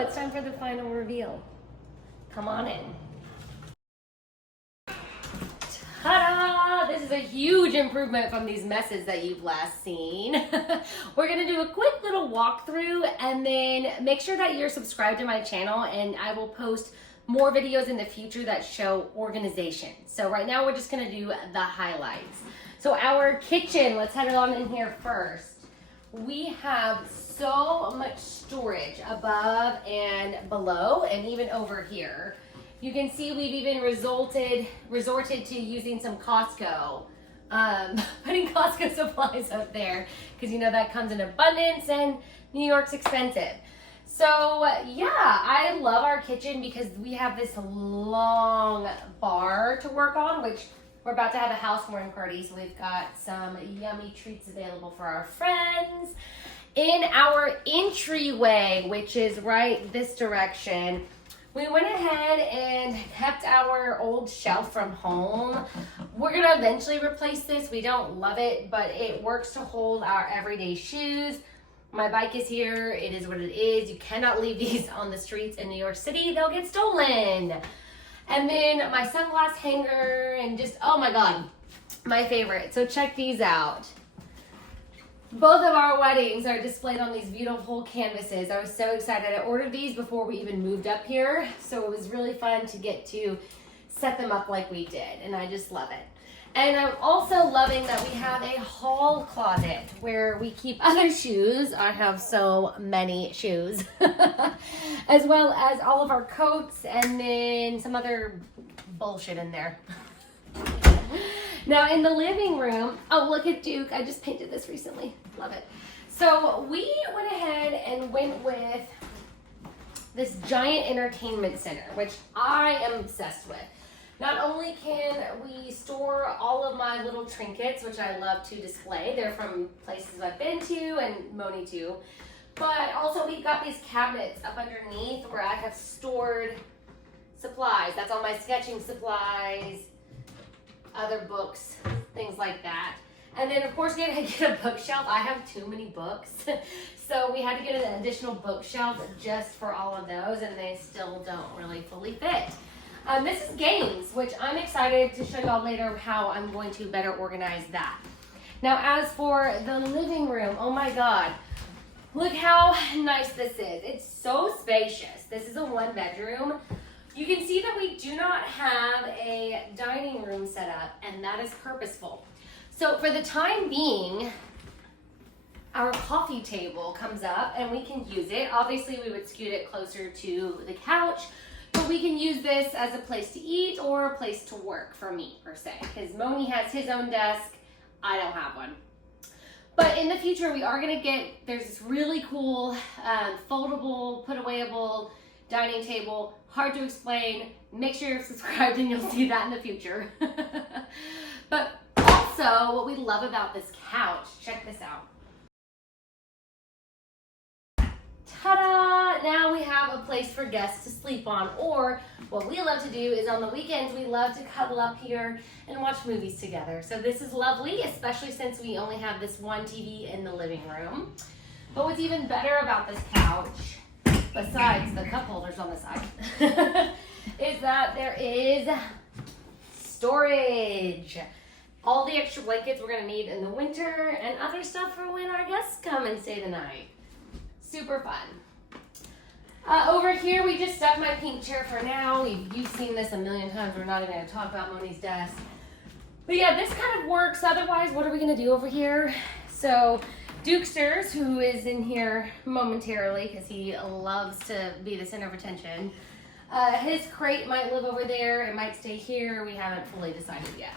it's time for the final reveal. Come on in. Ta-da! This is a huge improvement from these messes that you've last seen. We're gonna do a quick little walkthrough and then make sure that you're subscribed to my channel, and I will post more videos in the future that show organization. So right now we're just gonna do the highlights. So our kitchen, let's head on in here first. We have so much storage above and below and even over here. You can see we've even resorted to using some Costco, putting Costco supplies up there because you know that comes in abundance and New York's expensive. So yeah, I love our kitchen because we have this long bar to work on, which we're about to have a housewarming party, so we've got some yummy treats available for our friends. In our entryway, which is right this direction, we went ahead and kept our old shelf from home. We're gonna eventually replace this. We don't love it, but it works to hold our everyday shoes. My bike is here. It is what it is. You cannot leave these on the streets in New York City. They'll get stolen. And then my sunglass hanger and just, oh my God, my favorite. So check these out. Both of our weddings are displayed on these beautiful canvases. I was so excited. I ordered these before we even moved up here. So it was really fun to get to set them up like we did. And I just love it. And I'm also loving that we have a hall closet where we keep other shoes. I have so many shoes. As well as all of our coats and then some other bullshit in there. Now in the living room, oh look at Duke. I just painted this recently. Love it. So we went ahead and went with this giant entertainment center, which I am obsessed with. Not only can we store all of my little trinkets, which I love to display, they're from places I've been to and Moni too, but also we got these cabinets up underneath where I have stored supplies. That's all my sketching supplies, other books, things like that. And then of course we had to get a bookshelf. I have too many books. So we had to get an additional bookshelf just for all of those, and they still don't really fully fit. This is games, which I'm excited to show y'all later how I'm going to better organize that. Now, as for the living room, oh my God, look how nice this is. It's so spacious. This is a 1-bedroom. You can see that we do not have a dining room set up, and that is purposeful. So for the time being, our coffee table comes up and we can use it. Obviously, we would scoot it closer to the couch, but we can use this as a place to eat or a place to work for me, per se, because Moni has his own desk. I don't have one. But in the future, we are gonna there's this really cool foldable, put-awayable dining table. Hard to explain. Make sure you're subscribed and you'll see that in the future. But also, what we love about this couch, check this out. Ta-da! Now we have a place for guests to sleep on, or what we love to do is on the weekends we love to cuddle up here and watch movies together. So this is lovely, especially since we only have this one TV in the living room. But what's even better about this couch, besides the cup holders on the side, is that there is storage. All the extra blankets we're gonna need in the winter and other stuff for when our guests come and stay the night. Super fun. Over here, we just stuck my pink chair for now. You've seen this a million times. We're not even going to talk about Moni's desk. But yeah, this kind of works. Otherwise, what are we going to do over here? So Dukesters, who is in here momentarily because he loves to be the center of attention, his crate might live over there. It might stay here. We haven't fully decided yet.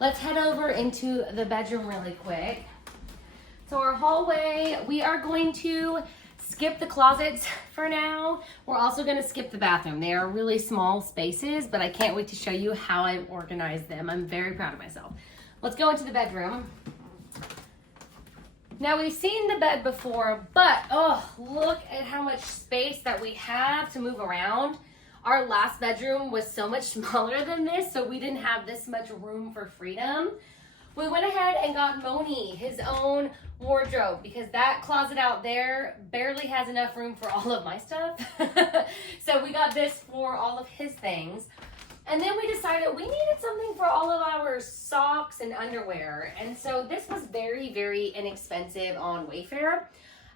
Let's head over into the bedroom really quick. So our hallway, we are going to skip the closets for now. We're also going to skip the bathroom. They are really small spaces, but I can't wait to show you how I've organized them. I'm very proud of myself. Let's go into the bedroom. Now we've seen the bed before, but oh, look at how much space that we have to move around. Our last bedroom was so much smaller than this, so we didn't have this much room for freedom. we went ahead and got Moni his own wardrobe because that closet out there barely has enough room for all of my stuff. So we got this for all of his things. And then we decided we needed something for all of our socks and underwear. And so this was very, very inexpensive on Wayfair.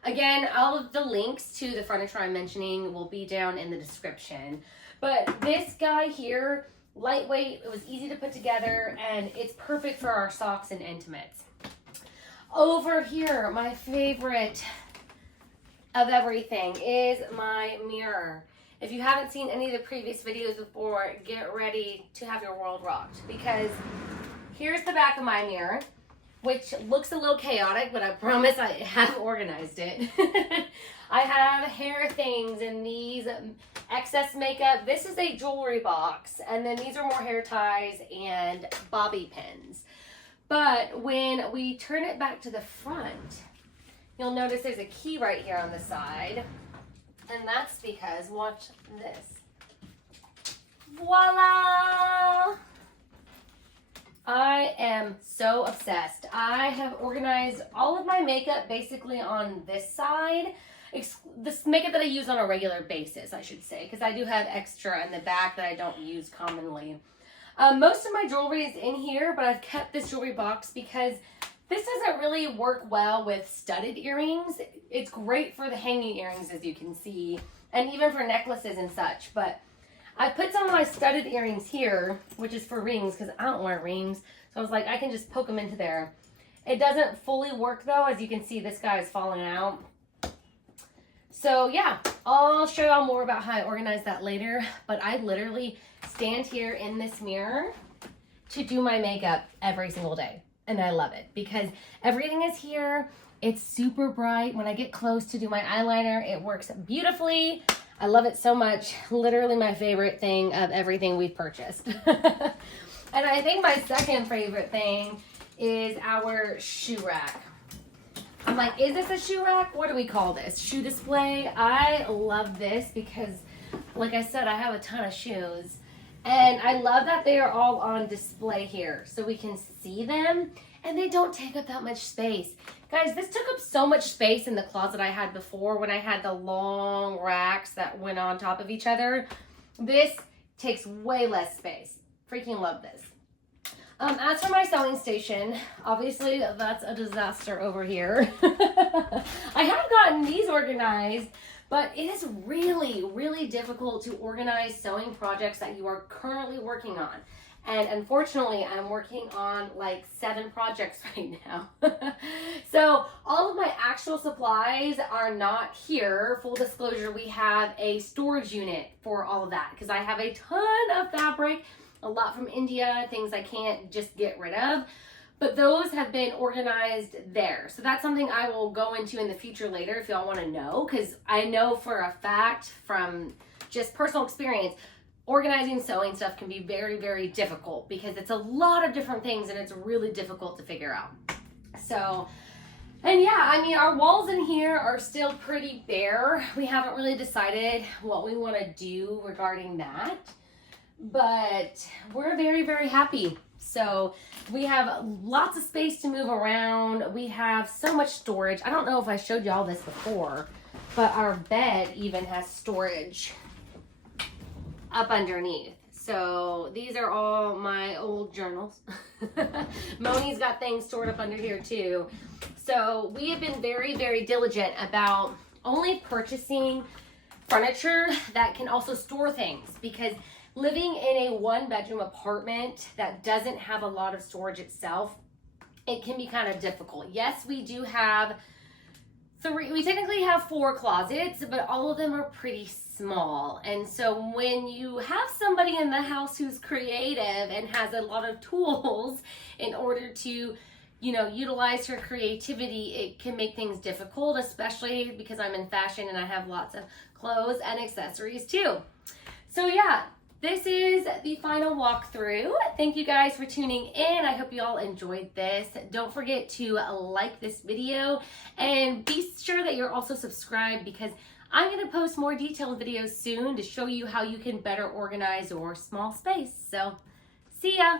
Again, all of the links to the furniture I'm mentioning will be down in the description. But this guy here, lightweight, it was easy to put together, and it's perfect for our socks and intimates. Over here, my favorite of everything is my mirror. If you haven't seen any of the previous videos before, get ready to have your world rocked, because here's the back of my mirror, which looks a little chaotic, but I promise I have organized it. I have hair things and these excess makeup. This is a jewelry box, and then these are more hair ties and bobby pins. But when we turn it back to the front, you'll notice there's a key right here on the side. And that's because, watch this. Voila! I am so obsessed. I have organized all of my makeup basically on this side. This makeup that I use on a regular basis, I should say, because I do have extra in the back that I don't use commonly. Most of my jewelry is in here, but I've kept this jewelry box because this doesn't really work well with studded earrings. It's great for the hanging earrings, as you can see, and even for necklaces and such. But I put some of my studded earrings here, which is for rings, because I don't wear rings. So I was like, I can just poke them into there. It doesn't fully work, though. As you can see, this guy is falling out. So, yeah, I'll show y'all more about how I organize that later. But I literally stand here in this mirror to do my makeup every single day. And I love it because everything is here. It's super bright. When I get close to do my eyeliner, it works beautifully. I love it so much. Literally my favorite thing of everything we've purchased. And I think my second favorite thing is our shoe rack. I'm like, is this a shoe rack? What do we call this? Shoe display. I love this because, like I said, I have a ton of shoes. And I love that they are all on display here so we can see them and they don't take up that much space. Guys, this took up so much space in the closet I had before when I had the long racks that went on top of each other. This takes way less space. Freaking love this. As for my sewing station, obviously that's a disaster over here. I have gotten these organized, but it is really, really difficult to organize sewing projects that you are currently working on. And unfortunately, I'm working on like 7 projects right now. So all of my actual supplies are not here. Full disclosure, we have a storage unit for all of that because I have a ton of fabric, a lot from India, things I can't just get rid of. But those have been organized there. So that's something I will go into in the future later if y'all want to know, because I know for a fact from just personal experience, organizing sewing stuff can be very, very difficult because it's a lot of different things and it's really difficult to figure out. So, and yeah, I mean, our walls in here are still pretty bare. We haven't really decided what we want to do regarding that, but we're very, very happy. So we have lots of space to move around. We have so much storage. I don't know if I showed y'all this before, but our bed even has storage up underneath. So these are all my old journals. Moni's got things stored up under here too. So we have been very, very diligent about only purchasing furniture that can also store things, because living in a 1-bedroom apartment that doesn't have a lot of storage itself, it can be kind of difficult. Yes, we do have 3, we technically have 4 closets, but all of them are pretty small. And so when you have somebody in the house who's creative and has a lot of tools in order to, you know, utilize her creativity, it can make things difficult, especially because I'm in fashion and I have lots of clothes and accessories too. So yeah, this is the final walkthrough. Thank you guys for tuning in. I hope you all enjoyed this. Don't forget to like this video and be sure that you're also subscribed, because I'm going to post more detailed videos soon to show you how you can better organize your small space. So, see ya.